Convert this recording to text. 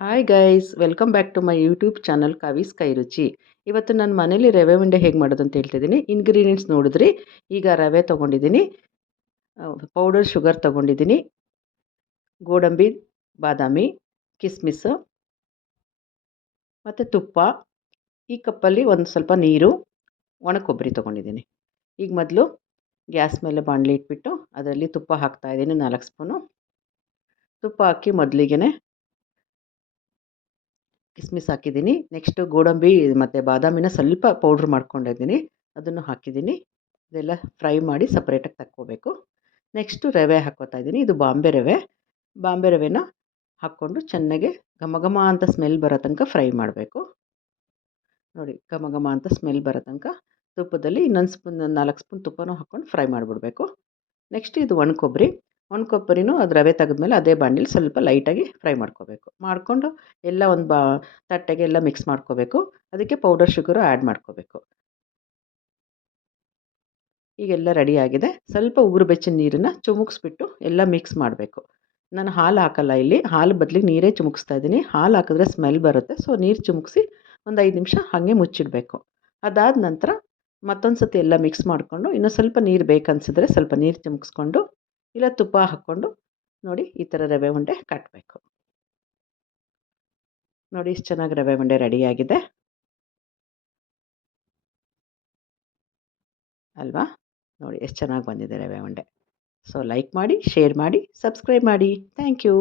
Hi guys, welcome back to my YouTube channel ಕಾವೀಸ್ ಕೈ ರುಚಿ. ಇವತ್ತು ನಾನು ಮನೇಲಿ ರವೆ ಉಂಡೆ ಹೇಗೆ ಮಾಡೋದು ಅಂತ ಹೇಳ್ತಿದ್ದೀನಿ. ಇಂಗ್ರೀಡಿಯೆಂಟ್ಸ್ ನೋಡಿದ್ರಿ. ಈಗ ರವೆ ತೊಗೊಂಡಿದ್ದೀನಿ, ಪೌಡರ್ ಶುಗರ್ ತೊಗೊಂಡಿದ್ದೀನಿ, ಗೋಡಂಬಿ, ಬಾದಾಮಿ, ಕಿಸ್ಮಿಸ್ಸು ಮತ್ತು ತುಪ್ಪ. ಈ ಕಪ್ಪಲ್ಲಿ ಒಂದು ಸ್ವಲ್ಪ ನೀರು, ಒಣ ಕೊಬ್ಬರಿ ತೊಗೊಂಡಿದ್ದೀನಿ. ಈಗ ಮೊದಲು ಗ್ಯಾಸ್ ಮೇಲೆ ಬಾಣಲಿ ಇಟ್ಬಿಟ್ಟು ಅದರಲ್ಲಿ ತುಪ್ಪ ಹಾಕ್ತಾಯಿದ್ದೀನಿ. 4 ಸ್ಪೂನು ತುಪ್ಪ ಹಾಕಿ ಮೊದಲಿಗೆ ಕಿಸ್ಮಿಸ್ ಹಾಕಿದ್ದೀನಿ. ನೆಕ್ಸ್ಟು ಗೋಡಂಬಿ ಮತ್ತು ಬಾದಾಮಿನ ಸ್ವಲ್ಪ ಪೌಡ್ರ್ ಮಾಡ್ಕೊಂಡಿದ್ದೀನಿ, ಅದನ್ನು ಹಾಕಿದ್ದೀನಿ. ಇದೆಲ್ಲ ಫ್ರೈ ಮಾಡಿ ಸಪ್ರೇಟಾಗಿ ತಕ್ಕೋಬೇಕು. ನೆಕ್ಸ್ಟು ರವೆ ಹಾಕ್ಕೋತಾ ಇದ್ದೀನಿ. ಇದು ಬಾಂಬೆ ರವೆನ ಹಾಕ್ಕೊಂಡು ಚೆನ್ನಾಗಿ ಘಮ ಘಮ ಅಂತ ಸ್ಮೆಲ್ ಬರೋ ತನಕ ಫ್ರೈ ಮಾಡಬೇಕು. ನೋಡಿ, ಘಮ ಘಮ ಅಂತ ಸ್ಮೆಲ್ ಬರೋ ತನಕ ತುಪ್ಪದಲ್ಲಿ ಇನ್ನೊಂದು ಸ್ಪೂನ್ 4 ಸ್ಪೂನ್ ತುಪ್ಪನೂ ಹಾಕ್ಕೊಂಡು ಫ್ರೈ ಮಾಡಿಬಿಡ್ಬೇಕು. ನೆಕ್ಸ್ಟ್ ಇದು ಒಣ ಕೊಬ್ಬರಿನೂ ಅದು ರವೆ ತೆಗೆದ್ಮೇಲೆ ಅದೇ ಬಾಣಲಿಲಿ ಸ್ವಲ್ಪ ಲೈಟಾಗಿ ಫ್ರೈ ಮಾಡಿಕೊಂಡು ಎಲ್ಲ ಒಂದು ತಟ್ಟೆಗೆ ಎಲ್ಲ ಮಿಕ್ಸ್ ಮಾಡ್ಕೋಬೇಕು. ಅದಕ್ಕೆ ಪೌಡರ್ ಶುಗರು ಆ್ಯಡ್ ಮಾಡ್ಕೋಬೇಕು. ಈಗೆಲ್ಲ ರೆಡಿಯಾಗಿದೆ. ಸ್ವಲ್ಪ ಉಗುರು ಬೆಚ್ಚನ ನೀರನ್ನು ಚಿಮುಕ್ಸ್ಬಿಟ್ಟು ಎಲ್ಲ ಮಿಕ್ಸ್ ಮಾಡಬೇಕು. ನಾನು ಹಾಲು ಹಾಕಲ್ಲ ಇಲ್ಲಿ, ಹಾಲು ಬದಲಿಗೆ ನೀರೇ ಚಿಮುಕ್ಸ್ತಾ ಇದ್ದೀನಿ. ಹಾಲು ಹಾಕಿದ್ರೆ ಸ್ಮೆಲ್ ಬರುತ್ತೆ, ಸೊ ನೀರು ಚಿಮುಕ್ಸಿ ಒಂದು 5 ನಿಮಿಷ ಹಾಗೆ ಮುಚ್ಚಿಡಬೇಕು. ಅದಾದ ನಂತರ ಮತ್ತೊಂದು ಸತಿ ಎಲ್ಲ ಮಿಕ್ಸ್ ಮಾಡಿಕೊಂಡು ಇನ್ನೂ ಸ್ವಲ್ಪ ನೀರು ಬೇಕನ್ಸಿದ್ರೆ ಸ್ವಲ್ಪ ನೀರು ಚಿಮುಕ್ಸ್ಕೊಂಡು ಇಲ್ಲ ತುಪ್ಪ ಹಾಕ್ಕೊಂಡು ನೋಡಿ ಈ ಥರ ರವೆ ಉಂಡೆ ಕಟ್ಟಬೇಕು. ನೋಡಿ ಎಷ್ಟು ಚೆನ್ನಾಗಿ ರವೆ ಉಂಡೆ ರೆಡಿಯಾಗಿದೆ ಅಲ್ವಾ? ನೋಡಿ ಎಷ್ಟು ಚೆನ್ನಾಗಿ ಬಂದಿದೆ ರವೆ ಉಂಡೆ. ಸೊ ಲೈಕ್ ಮಾಡಿ, ಶೇರ್ ಮಾಡಿ, ಸಬ್ಸ್ಕ್ರೈಬ್ ಮಾಡಿ. Thank you.